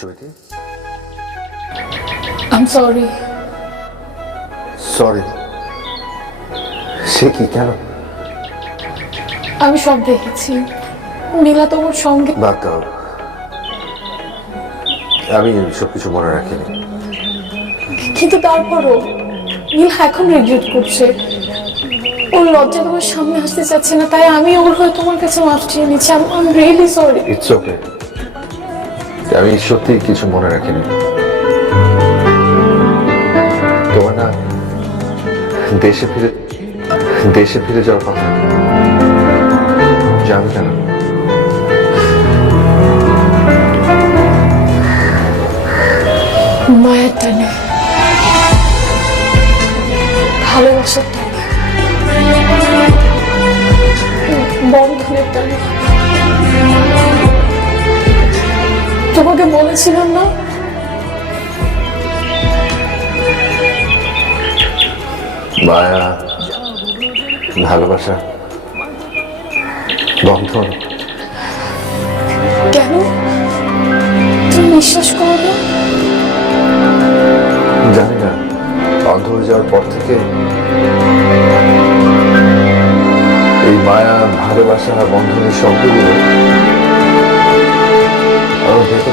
Chaiti I'm sorry sorry সে কি কেন? আমি সব দেখেছি। নীলা তোমার সঙ্গে বাদ দাও। আমি সবকিছু মনে রাখিনি। কিন্তু তারপরও নীলা এখন রিগ্রেট করছে। ওর লজ্জা তোমার সামনে আসতে চাচ্ছে না তাই আমি ওর হয়ে তোমার কাছে মাফ চেয়ে নিচ্ছি। I'm really sorry it's okay আমি সত্যি কিছু মনে রাখিনি। তোমার না দেশে ফিরে দেশে ফিরে যাওয়ার কথা। যাবে কেন? মায়ের টানে। ভালোবাসার টানে। বন্ধনের টানে। তোমাকে বলেছিলাম না? মায়া ভালোবাসা বন্ধন। কেন? তুমি বিশ্বাস করো না? জানি না অন্ধ হয়ে যাওয়ার পর থেকে এই মায়া ভালোবাসা বন্ধনের শব্দগুলো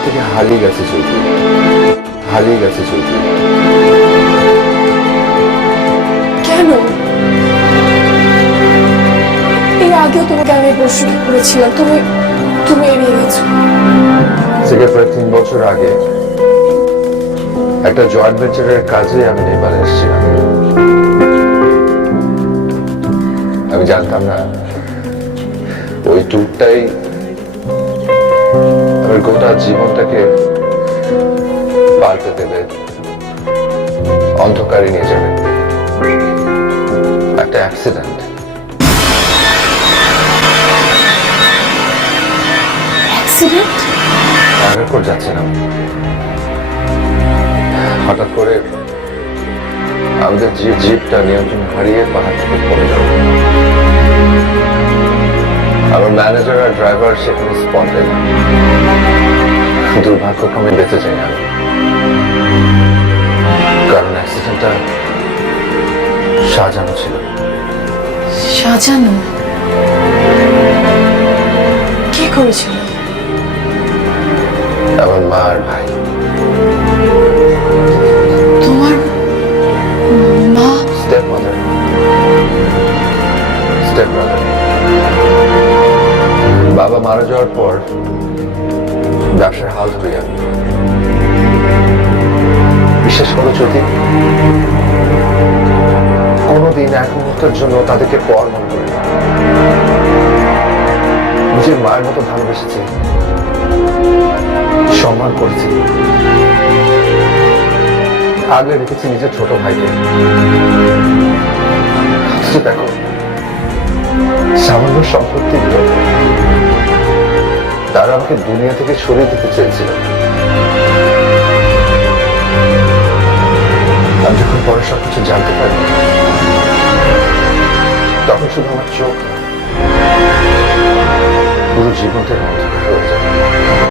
থেকে হারিয়ে গেছে চৌধুরী হারিয়ে গেছে চৌধুরী কেন? এর আগেও তোমাকে আমি প্রশ্ন করেছিলাম। তুমি তুমি এড়িয়ে গেছো। থেকে প্রায় তিন বছর আগে একটা জয়েন্ট ভেঞ্চারের কাজে আমি নেপালে এসেছিলাম। আমি জানতাম না। ওই ট্যুরটাই আমার গোটা জীবনটাকে পাল্টে দেবে অন্ধকারে নিয়ে যাবে। একটা অ্যাক্সিডেন্ট অ্যাক্সিডেন্ট আগের পর যাচ্ছিলাম হঠাৎ করে আমাদের জিপ জিপটা নিয়ন্ত্রণ হারিয়ে পাহাড় থেকে পড়ে গেল। আমার ম্যানেজার আর ড্রাইভার সেখানে স্পটে দুর্ভাগ্যক্রমে বেঁচে যাই আমি। কারণ অ্যাক্সিডেন্টটা সাজানো ছিল। সাজানো? কি করেছিল? আমার মা আর ভাই। বাবা মারা যাওয়ার পর ব্যবসার হাল ধরে যাবে। বিশেষ করো যদি, কোনোদিন এক মুহূর্তের জন্য তাদেরকে পর মনে করে নিজের মায়ের মতো ভালোবেসেছি, সম্মান করেছি। আগে রেখেছি নিজের ছোট ভাইকে। অথচ দেখো, সামান্য সম্পত্তি বিরোধ তারা আমাকে দুনিয়া থেকে সরিয়ে দিতে চেয়েছিল। আমি যখন পরে সব কিছু জানতে পারি তখন শুধু আমার চোখ পুরো না, অন্ধকার হয়ে আমার